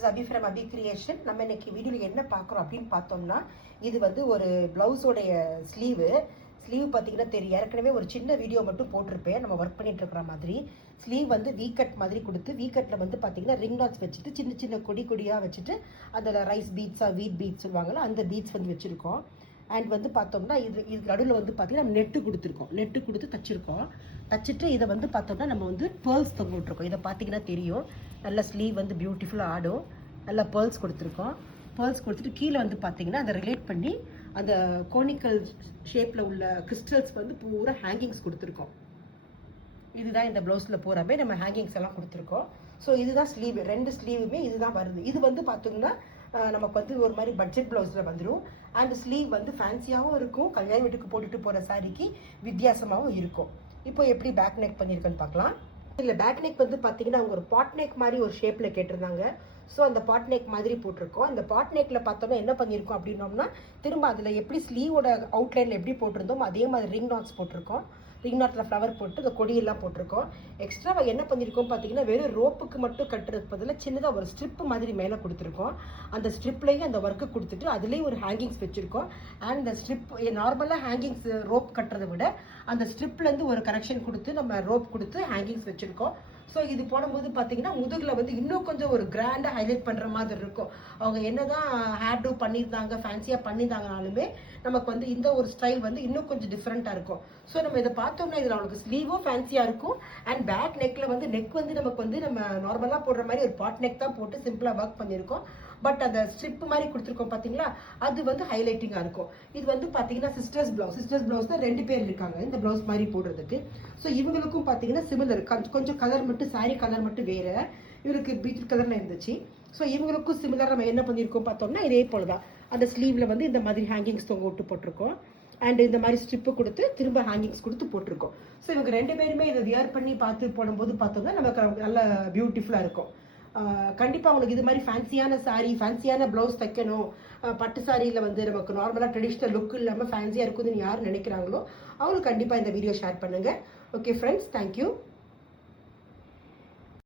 is Abhi from Abhi Creation. நம்ம இன்னைக்கு வீடியோல என்ன பார்க்குறோம் அப்படின்னு பார்த்தோம்னா, இது வந்து ஒரு பிளவுஸோடைய ஸ்லீவ் பார்த்தீங்கன்னா தெரியும். ஏற்கனவே ஒரு சின்ன வீடியோ மட்டும் போட்டிருப்பேன் நம்ம ஒர்க் பண்ணிட்டு இருக்கிற மாதிரி. ஸ்லீவ் வந்து வீ கட் மாதிரி கொடுத்து, வீ கட்டில் வந்து பார்த்தீங்கன்னா ரிங் நாட்ஸ் வச்சுட்டு சின்ன சின்ன கொடியாக வச்சுட்டு அதில் ரைஸ் பீட்ஸாக வீட் பீட்ஸ் சொல்லுவாங்கள்ல, அந்த பீட்ஸ் வந்து வச்சுருக்கோம். அண்ட் வந்து பார்த்தோம்னா இது நடுவில் வந்து பார்த்தீங்கன்னா நெட்டு கொடுத்துருக்கோம், நெட்டு கொடுத்து தச்சிருக்கோம். தச்சுட்டு இதை வந்து பார்த்தோம்னா நம்ம வந்து பேர்ல்ஸ் தொங்க விட்டுருக்கோம். இதை பார்த்தீங்கன்னா தெரியும், நல்ல ஸ்லீவ் வந்து பியூட்டிஃபுல்லாக ஆடும். நல்லா பேர்ல்ஸ் கொடுத்துருக்கோம். பேர்ல்ஸ் கொடுத்துட்டு கீழே வந்து பார்த்தீங்கன்னா அதை ரிலேட் பண்ணி அந்த கோனிக்கல் ஷேப்பில் உள்ள கிறிஸ்டல்ஸ் வந்து பூரா ஹேங்கிங்ஸ் கொடுத்துருக்கோம். இதுதான் இந்த ப்ளவுஸில் பூராமே நம்ம ஹேங்கிங்ஸ் எல்லாம் கொடுத்துருக்கோம். ஸோ இதுதான் ஸ்லீவ், ரெண்டு ஸ்லீவுமே இதுதான் வருது. இது வந்து பார்த்தோம்னா நமக்கு வந்து ஒரு மாதிரி பட்ஜெட் ப்ளவுஸில் வந்துடும். அண்ட் ஸ்லீவ் வந்து ஃபேன்சியாகவும் இருக்கும், கல்யாண வீட்டுக்கு போட்டுட்டு போகிற சாரிக்கு வித்தியாசமாகவும் இருக்கும். இப்போ எப்படி பேக் நெக் பண்ணியிருக்கேன்னு பார்க்கலாம். இல்லை, பேக் நெக் வந்து பார்த்தீங்கன்னா அவங்க ஒரு பாட் நெக் மாதிரி ஒரு ஷேப்பில் கேட்டிருந்தாங்க. ஸோ அந்த பாட் நெக் மாதிரி போட்டிருக்கோம். அந்த பாட் நெக்கில் பார்த்தோம்னா என்ன பண்ணியிருக்கோம் அப்படின்னோம்னா, திரும்ப அதில் எப்படி ஸ்லீவோட அவுட்லைனில் எப்படி போட்டிருந்தோம் அதே மாதிரி ரிங் நாட்ஸ் போட்டிருக்கோம். ரிங் நாட்டில் ஃப்ளவர் போட்டு அந்த கொடியெல்லாம் போட்டிருக்கோம். எக்ஸ்ட்ரா என்ன பண்ணியிருக்கோம் பார்த்தீங்கன்னா, வெறும் ரோப்புக்கு மட்டும் கட்டுறதுக்கு பதில் சின்னதாக ஒரு ஸ்ட்ரிப் மாதிரி மேலே கொடுத்துருக்கோம். அந்த ஸ்ட்ரிப்லேயும் அந்த ஒர்க்கு கொடுத்துட்டு அதுலேயும் ஒரு ஹேங்கிங்ஸ் வச்சுருக்கோம். அண்ட் அந்த ஸ்ட்ரிப் நார்மலாக ஹேங்கிங்ஸ் ரோப் கட்டுறதை விட அந்த ஸ்ட்ரிப்லேருந்து ஒரு கனெக்ஷன் கொடுத்து நம்ம ரோப் கொடுத்து ஹேங்கிங்ஸ் வச்சுருக்கோம். ஸோ இது போடும்போது பார்த்தீங்கன்னா முதுகில் வந்து இன்னும் கொஞ்சம் ஒரு கிராண்டாக ஹைலைட் பண்ணுற மாதிரி இருக்கும். அவங்க என்னதான் ஹேர் டூ பண்ணியிருந்தாங்க, ஃபேன்சியாக பண்ணியிருந்தாங்கனாலுமே நமக்கு வந்து இந்த ஒரு ஸ்டைல் வந்து இன்னும் கொஞ்சம் டிஃப்ரெண்ட்டாக இருக்கும். ஸோ நம்ம இதை பார்த்தோம்னா இதில் அவங்களுக்கு ஸ்லீவும் ஃபேன்சியாக இருக்கும். அண்ட் பேக் நெக்கில் வந்து நெக் வந்து நமக்கு வந்து நம்ம நார்மலாக போடுற மாதிரி ஒரு பாட் நெக் தான் போட்டு சிம்பிளாக ஒர்க் பண்ணியிருக்கோம். பட் அந்த ஸ்ட்ரிப் மாதிரி கொடுத்துருக்கோம் பார்த்தீங்களா, அது வந்து ஹைலைட்டிங்காக இருக்கும். இது வந்து பார்த்தீங்கன்னா சிஸ்டர்ஸ் ப்ளவுஸ் தான் 2 பேர் இருக்காங்க இந்த ப்ளவுஸ் மாதிரி போடுறதுக்கு. ஸோ இவங்களுக்கும் பார்த்தீங்கன்னா சிமிலர், கொஞ்சம் கலர் மட்டும், சாரி கலர் மட்டும் வேறு, இவருக்கு பீட்ரூட் கலரில் இருந்துச்சு. ஸோ இவங்களுக்கும் சிமிலர் நம்ம என்ன பண்ணியிருக்கோம் பார்த்தோம்னா இதே போல் தான். அந்த ஸ்லீவில் வந்து இந்த மாதிரி ஹேங்கிங்ஸ் தொங்க விட்டு போட்டிருக்கோம். அண்ட் இந்த மாதிரி ஸ்ட்ரிப்பு கொடுத்து திரும்ப ஹேங்கிங்ஸ் கொடுத்து போட்டிருக்கோம். ஸோ இவங்க 2 பேருமே இதை வியர் பண்ணி பார்த்து போடும்போது பார்த்தோம்னா நமக்கு நல்ல பியூட்டிஃபுல்லாக இருக்கும். கண்டிப்பாக அவங்களுக்கு இது மாதிரி ஃபேன்சியான சாரீ, ஃபேன்சியான ப்ளவுஸ் தைக்கணும், பட்டு சாரியில் வந்து நமக்கு நார்மலாக ட்ரெடிஷ்னல் லுக் இல்லாமல் ஃபேன்சியாக இருக்குதுன்னு யார் நினைக்கிறாங்களோ அவங்களுக்கு கண்டிப்பாக இந்த வீடியோ ஷேர் பண்ணுங்கள். Okay friends, thank you.